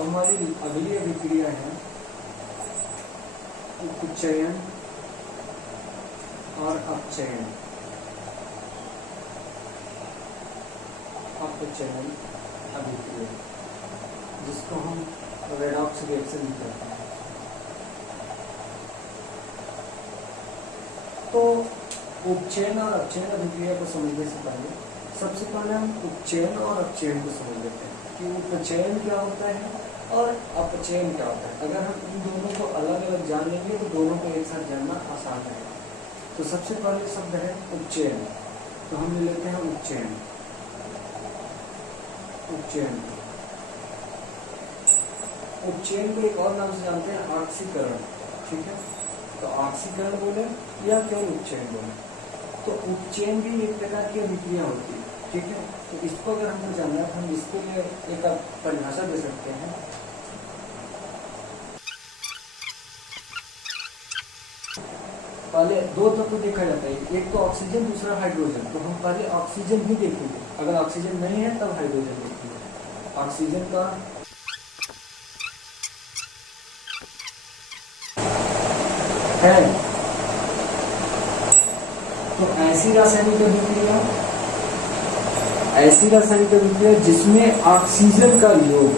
हमारी अगली अभिक्रिया है उपचयन और अपचयन। अपचयन अभिक्रिया जिसको हम रेडॉक्स रिएक्शन भी कहते हैं। तो उपचयन और अपचयन अभिक्रिया को समझने से पहले सबसे पहले हम उपचयन और अपचयन को समझ लेते हैं कि उपचयन क्या होता है और अपचयन क्या होता है। अगर हम इन दोनों को अलग अलग जान लेंगे तो दोनों को एक साथ जानना आसान है। तो सबसे पहले शब्द है उपचयन, तो हम ले लेते हैं उपचयन। उपचयन उपचयन को एक और नाम से जानते हैं ऑक्सीकरण, ठीक है। तो ऑक्सीकरण बोले या केवल उपचयन बोले, तो उपचयन भी एक प्रकार की अभिक्रिया होती है, ठीक है। तो इसको अगर हमको जानना है तो हम इसके लिए एक परिभाषा दे सकते हैं। पहले दो तत्व देखा जाता है, एक तो ऑक्सीजन दूसरा हाइड्रोजन। तो हम पहले ऑक्सीजन ही देखेंगे, अगर ऑक्सीजन नहीं है तब हाइड्रोजन देखेंगे। ऑक्सीजन का है तो ऐसी रासायनिक अभिक्रिया जिसमें ऑक्सीजन का योग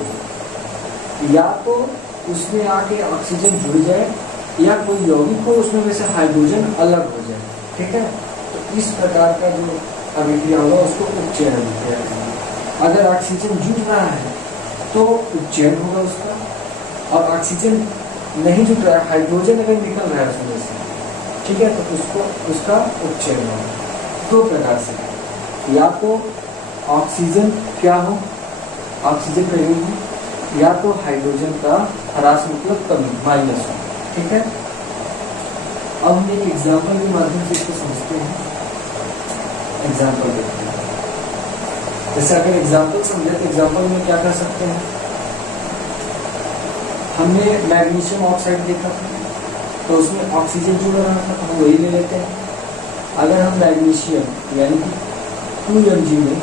या तो उसमें आके ऑक्सीजन जुड़ जाए या कोई यौगिक को उसमें में से हाइड्रोजन अलग हो जाए, ठीक है। तो इस प्रकार का जो अभिक्रिया होगा उसको उपचयन अभिक्रिया कहेंगे। अगर ऑक्सीजन जुड़ रहा है तो उपचयन होगा उसका, और ऑक्सीजन नहीं जुड़ रहा है, हाइड्रोजन अगर निकल रहा है उसमें से, ठीक है, तो उसका उपचयन होगा। दो प्रकार से, या तो ऑक्सीजन क्या हो, ऑक्सीजन का योग, या तो हाइड्रोजन का ह्रास मतलब कमी माइनस हो, ठीक है। अब हम एक एग्जाम्पल के माध्यम से इसको समझते हैं। एग्जाम्पल देखते हैं, जैसे अगर एग्जाम्पल समझे तो एग्जाम्पल में क्या कर सकते हैं। हमने मैग्नीशियम ऑक्साइड देखा था, तो उसमें ऑक्सीजन जुड़ रहा था, तो हम वही ले लेते हैं। अगर हम मैग्नीशियम यानी कि 2 mg में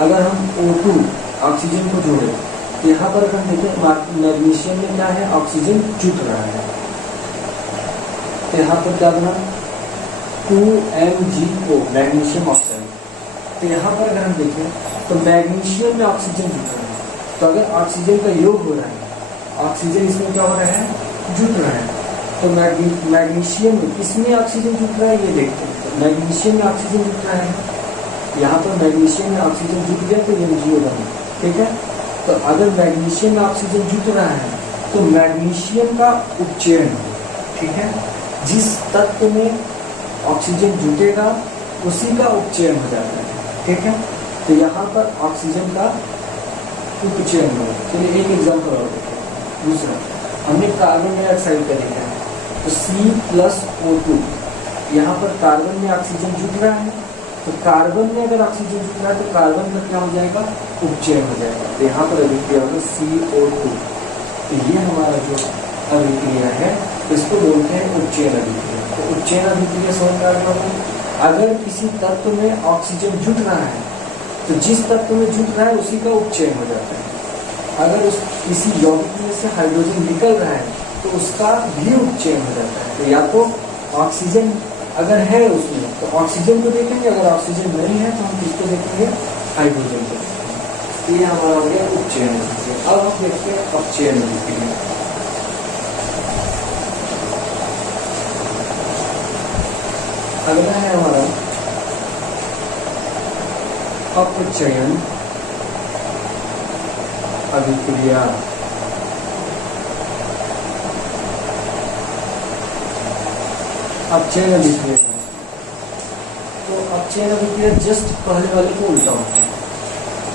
अगर हम O2 ऑक्सीजन को जोड़े, तो यहाँ पर अगर देखें मैग्नीशियम में क्या है, ऑक्सीजन जुट रहा है, तो यहाँ पर क्या बना 2MgO मैग्नीशियम ऑक्साइड। तो यहाँ पर अगर हम देखें तो मैग्नीशियम में ऑक्सीजन जुट रहा है, तो अगर ऑक्सीजन का योग हो रहा है, ऑक्सीजन इसमें क्या हो रहा है, जुट रहा है, तो मैग्नीशियम में किसमें ऑक्सीजन जुट रहा है ये देखते हैं। तो मैग्नीशियम में ऑक्सीजन जुट रहा है, यहाँ पर मैग्नीशियम में ऑक्सीजन जुट गया तो MgO बना, ठीक है। तो अगर मैग्नीशियम में ऑक्सीजन जुट रहा है तो मैग्नीशियम का उपचयन हो, ठीक है। जिस तत्व में ऑक्सीजन जुटेगा उसी का उपचयन हो जाता है, ठीक है। तो यहाँ पर ऑक्सीजन का उपचयन हो। चलिए एक एग्जाम्पल और देखते हैं। दूसरा हमने कार्बन डाइऑक्साइड का देखा है, तो C+O2, यहाँ पर कार्बन में ऑक्सीजन जुट रहा है, तो कार्बन में अगर ऑक्सीजन जुट रहा है तो कार्बन का क्या हो जाएगा, उपचयन हो जाएगा। तो यहाँ पर अभिक्रिया होगा CO2। तो ये हमारा जो अभिक्रिया है इसको बोलते हैं उपचयन अभिक्रिया। तो उपचयन अभिक्रिया समझ में आ गया होगा। अगर किसी तत्व में ऑक्सीजन जुट रहा है तो जिस तत्व में जुट रहा है उसी का उपचयन हो जाता है। अगर उस किसी यौगिक में से हाइड्रोजन निकल रहा है तो उसका भी उपचयन हो जाता है। तो या तो ऑक्सीजन अगर है उसमें तो ऑक्सीजन को देखेंगे, अगर ऑक्सीजन नहीं है तो हम किसको देखेंगे, हाइड्रोजन को। तो ये हमारा हो गया उपचयन अभिक्रिया। अब हम देखते हैं अपचयन अभिक्रिया। अगला है हमारा अपचयन अभिक्रिया। अपचयन अभिक्रिया, तो अपचयन अभिक्रिया जस्ट पहले वाले को उल्टा होता है।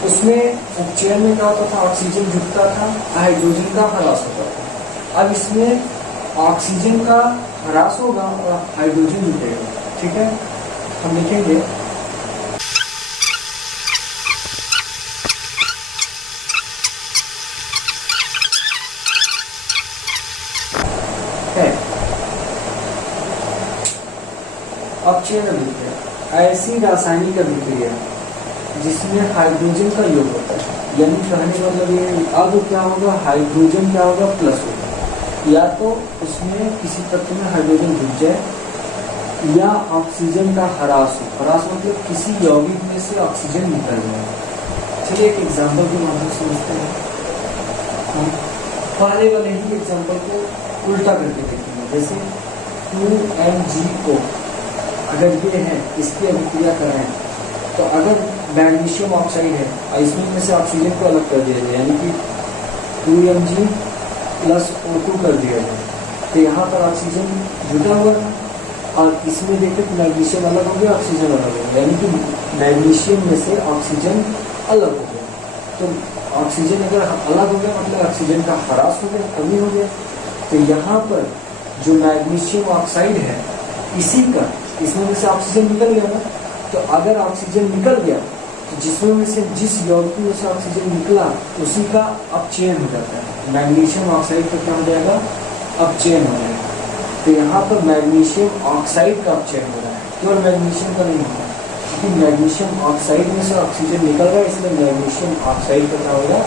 उसमें उपचयन में क्या होता था, ऑक्सीजन जुटता था, हाइड्रोजन का ह्रास होता था। अब इसमें ऑक्सीजन का ह्रास होगा और हाइड्रोजन जुटेगा, ठीक है। हम लिखेंगे अपचयन अभिक्रिया ऐसी रासायनिक अभिक्रिया जिसमें हाइड्रोजन का योग होता है। यानी कहने का मतलब ये अब क्या होगा, हाइड्रोजन क्या होगा, प्लस होगा। या तो उसमें किसी तत्व में हाइड्रोजन जुड़ जाए या ऑक्सीजन का ह्रास हो। ह्रास मतलब किसी यौगिक में से ऑक्सीजन निकल जाए। चलिए एक एग्जाम्पल के माध्यम से समझते हैं। हम पहले वाले ही एग्जाम्पल को उल्टा करके देखेंगे। जैसे 2MgO अगर ये है, इसकी अभिक्रिया कराएं तो अगर मैग्नीशियम ऑक्साइड है और इसमें में से ऑक्सीजन को अलग कर दिया जाए, यानी कि 2Mg प्लस O2 कर दिया जाए, तो यहाँ पर ऑक्सीजन जुटा हुआ था और इसमें देखें तो मैग्नीशियम अलग हो गया, ऑक्सीजन अलग हो गया, यानी कि मैग्नीशियम में से ऑक्सीजन अलग हो गया। तो ऑक्सीजन अगर अलग हो गया मतलब ऑक्सीजन का ह्रास हो गया, कमी हो गया। तो यहाँ पर जो मैग्नीशियम ऑक्साइड है इसी का, इसमें से ऑक्सीजन निकल गया ना, तो अगर ऑक्सीजन निकल गया तो जिसमें से जिस यौगिक में से ऑक्सीजन निकला उसी का अपचयन हो जाता है। मैग्नीशियम ऑक्साइड का क्या हो जाएगा, अपचयन हो जाएगा। तो यहाँ पर मैग्नीशियम ऑक्साइड का अपचयन हो रहा है, केवल मैग्नीशियम का नहीं होगा, क्योंकि मैग्नीशियम ऑक्साइड में से ऑक्सीजन निकल रहा है, इसलिए मैग्नीशियम ऑक्साइड का क्या होगा,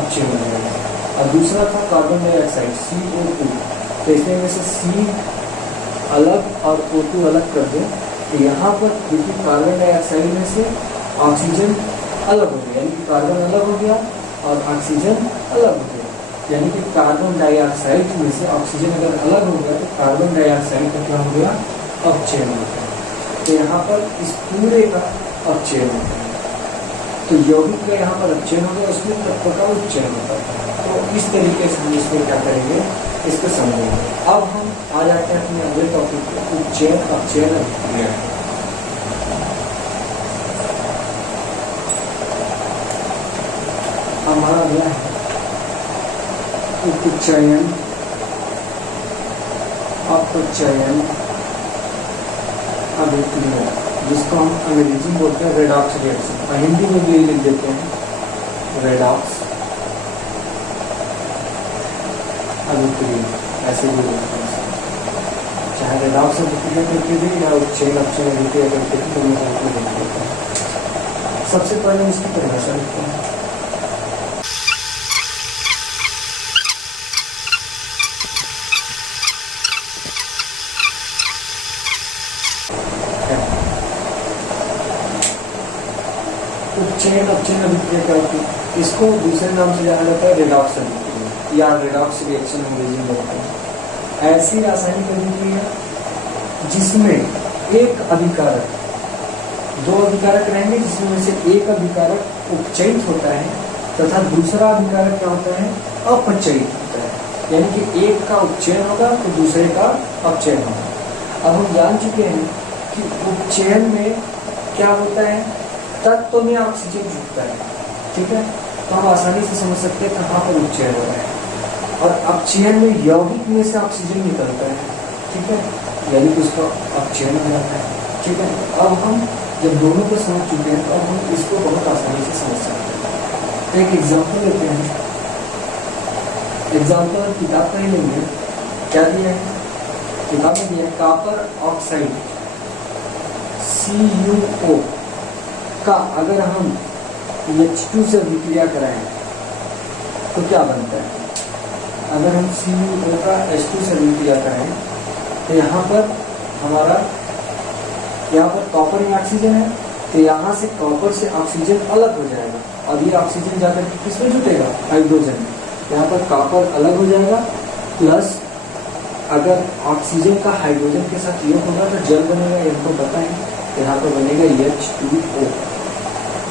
अपचयन हो जाएगा। और दूसरा था कार्बन डाइऑक्साइड CO2, तो इसमें में से C अलग और O2 अलग कर दें, तो यहाँ पर क्योंकि कार्बन डाइऑक्साइड में से ऑक्सीजन अलग हो गया, यानी कि कार्बन अलग हो गया और ऑक्सीजन अलग हो गया, यानी कि कार्बन डाइऑक्साइड में से ऑक्सीजन अगर अलग हो गया तो कार्बन डाइऑक्साइड का क्या हो गया, अपचयन हो गया। तो यहाँ पर इस पूरे का अपचयन हो गया, तो यौगिक का यहाँ पर अपचयन हो गया, उसमें तत्व का उपचयन होता है। तो इस तरीके से हम इसमें क्या करेंगे, इसको समझेंगे। अब हम आ जाते हैं अपने अगले टॉपिक पे, उपचयन अपचयन अभिक्रिया। हमारा अगला है उपचयन अपचयन अभिक्रिया, जिसको हम अंग्रेजी में बोलते हैं रेडॉक्स रिएक्शन, और हिंदी में भी लिख देते हैं रेडॉक्स अभिक्रिया, ऐसे भी बोलते हैं। चाहे रेडॉक्स अभिक्रिया करके भी या उपचयन अपचयन अभिक्रिया करके भी दोनों को लिख देते हैं। सबसे पहले इसकी परिभाषा लिखते हैं। उपचयन अपचयन अभिक्रिया क्या होती है, इसको दूसरे नाम से जाना जाता है रेडॉक्स अभिक्रिया या रेडॉक्स रिएक्शन अंग्रेजी में बोलते हैं। ऐसी रासायनिक अभिक्रिया जिसमें एक अभिकारक, दो अभिकारक रहेंगे, जिसमें से एक अभिकारक उपचयित होता है तथा दूसरा अभिकारक क्या होता है, अपचयित होता है, यानी कि एक का उपचयन होगा तो दूसरे का अपचयन होगा। अब हम जान चुके हैं कि उपचयन में क्या होता है, तत्व में ऑक्सीजन जुटता है, ठीक है, तो हम आसानी से समझ सकते हैं कहाँ पर उपचयन हो रहा है। और अपचयन में यौगिक में से ऑक्सीजन निकलता है, ठीक है, यानी कि उसका अपचयन हो जाता है, ठीक है। अब हम जब दोनों को समझ चुके हैं तो अब हम इसको बहुत आसानी से समझ सकते हैं। तो एक एग्जाम्पल लेते हैं, एग्जाम्पल किताब का ही लेंगे। क्या दिया है, किताब में दिया है कॉपर ऑक्साइड CuO का अगर हम H2 से अभिक्रिया कराएं तो क्या बनता है। अगर हम CuO का H2 से अभिक्रिया कराएं तो यहाँ पर हमारा, यहाँ पर कॉपर में ऑक्सीजन है, तो यहाँ से कॉपर से ऑक्सीजन अलग हो जाएगा और ये ऑक्सीजन जाकर के किसमें जुटेगा, हाइड्रोजन। यहाँ पर कॉपर अलग हो जाएगा, प्लस अगर ऑक्सीजन का हाइड्रोजन के साथ योग होगा तो जल बनेगा, ये हमको पता है। यहाँ पर बनेगा H2O,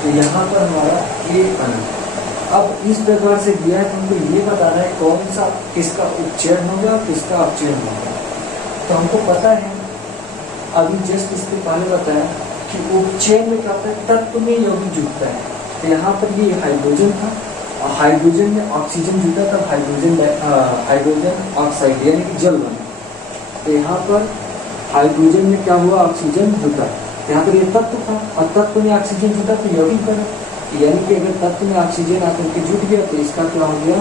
तो यहाँ पर हमारा A अणु। अब इस प्रकार से दिया है तो हमको ये बताना है कौन सा किसका उपचयन होगा और किसका अपचयन होगा। तो हमको पता है, अभी जस्ट इसके पहले बताया कि उपचयन में क्या होता है, तत्व में यौगिक जुटता है। तो यहाँ पर ये हाइड्रोजन था और हाइड्रोजन में ऑक्सीजन जुटा तब हाइड्रोजन ऑक्साइड यानी कि जल बना। तो यहाँ पर हाइड्रोजन में क्या हुआ, ऑक्सीजन जुटा, यहाँ पर ये तत्व था और तत्व में ऑक्सीजन जुटा तो यौगिक बना, यानी कि अगर तत्व में ऑक्सीजन आकर के जुट गया तो इसका क्या हो गया,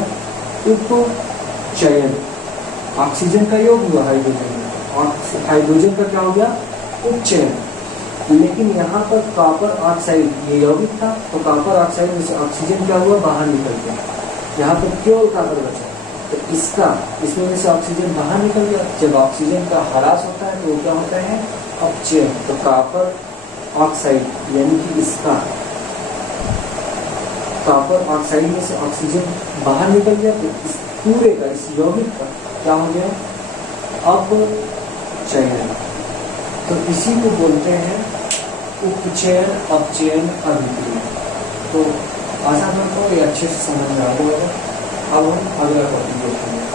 उपचयन। ऑक्सीजन का योग हुआ हाइड्रोजन में, हाइड्रोजन का क्या हो गया, उपचयन। लेकिन यहाँ पर कॉपर ऑक्साइड ये यौगिक था, तो कॉपर ऑक्साइड में से ऑक्सीजन क्या हुआ, बाहर निकल गया। यहाँ पर केवल कॉपर बचा, तो इसमें से ऑक्सीजन बाहर निकल गया। जब ऑक्सीजन का ह्रास होता है तो वो क्या होता है, अपचयन। तो कॉपर ऑक्साइड यानी कि इसका कॉपर ऑक्साइड में से ऑक्सीजन बाहर निकल गया, तो इस पूरे का, इस यौगिक का क्या हो गया, अपचयन। तो इसी को बोलते हैं उपचयन, अपचयन, अभिक्रिया। तो आशा करता हूँ ये अच्छे से समझ में आ गया होगा। अब हम अगला टॉपिक देखेंगे।